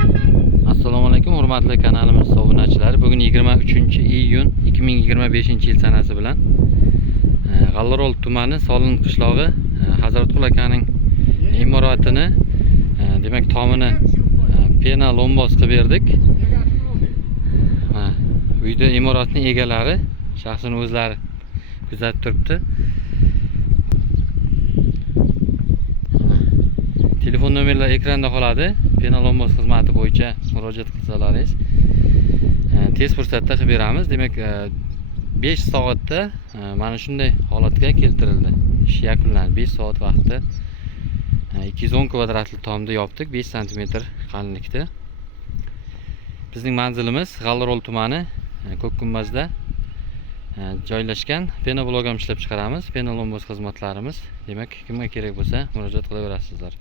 Assalomu alaykum hurmatli kanalimiz obunachilari. Bugun 23-iyun 2025-yil sanasi bilan G'allarol tumani Solin qishlog'i Hazratqul akaning imoratini, demak tomini pena lombos qilib berdik. Uyda imoratning egalari shaxsini o'zlari kuzatib turibdi. Telefon nomerlari ekranda qoladi. Pena lombos xizmati bo'yicha murojaat qilsalaringiz tez fursatda qilib beramiz. Demak 5 soatda mana shunday holatga keltirildi. Ish yakunlandi. 5 soat vaqtda 210 kvadratli tomda yopdik, 5 sm qalinlikda. Bizning manzilimiz G'allarol tumani Ko'kkumbazda joylashgan. Pena blok ham ishlab chiqaramiz. Pena lombos xizmatlarimiz. Demak, kimga kerak bo'lsa murojaat qilaverasizlar.